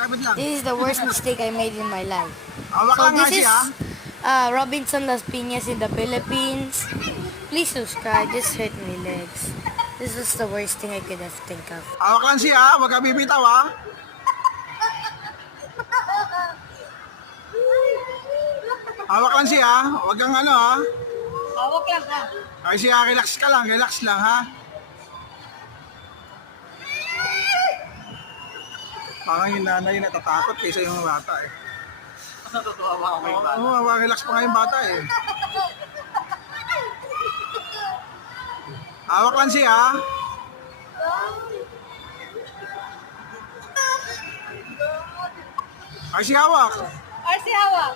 kapit lang. This is the worst mistake I made in my life. Hawak So lang nga this is siya. Robinson Las Piñas in the Philippines. Please subscribe. Just hurt my legs. This was the worst thing I could have think of. Hawak lang siya, huwag ka bibitaw ha. Hawak lang siya, huwag kang ano ha. Hawak lang ha. Ay siya, relax ka lang, relax lang ha. Parang yung nanay natatakot kaysa yung bata eh. Natutuwa ako may bata. Oo, relax pa nga yung bata eh. Hawak lang siya ha. Ay siya hawak. Ay, si hawak.